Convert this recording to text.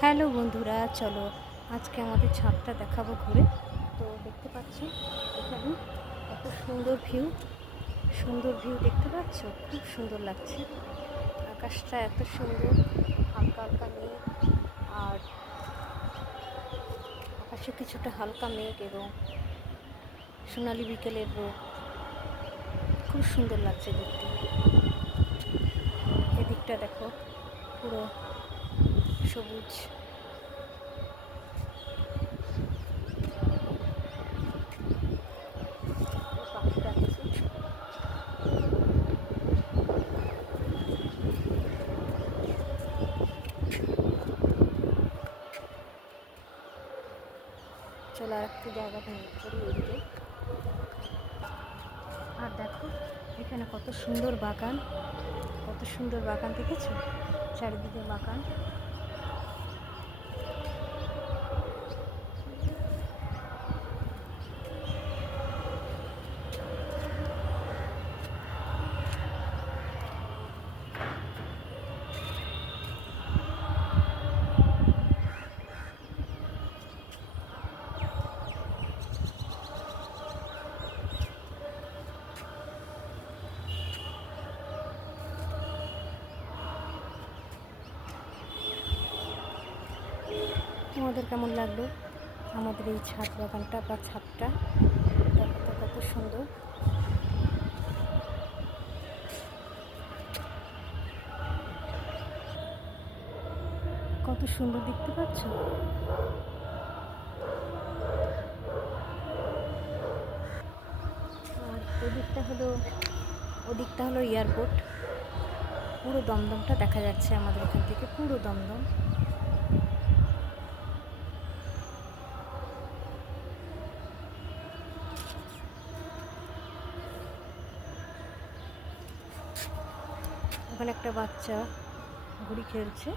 Hello বন্ধুরা, চলো আজকে আমাদের ছাদটা দেখাবো ঘুরে। তো দেখতে পাচ্ছ এখানে কত সুন্দর ভিউ দেখতে পাচ্ছ, খুব সুন্দর লাগছে। আকাশটা এত সুন্দর, হালকা হালকা মেঘ, আর আকাশে কিছুটা হালকা মেঘ এবং সোনালি বিকেলের রোদ, খুব সুন্দর লাগছে দেখতে। এদিকটা দেখো, পুরো সবুজ। পাখিটা দেখো, চলো আর একটু জায়গা ভেঙে করি এদিকে। আর দেখো এখানে কত সুন্দর বাগান দেখেছো, চারিদিকে বাগান। তোমাদের কেমন লাগলো আমাদের এই ছাদ বাগানটা বা ছাদটা? দেখো তো কত সুন্দর। কত সুন্দর দেখতে পাচ্ছ। আর ওদিকটা হলো এয়ারপোর্ট। পুরো দমদমটা দেখা যাচ্ছে আমাদের এখান থেকে, পুরো দমদম। ওখানে একটা বাচ্চা ঘুড়ি খেলছে।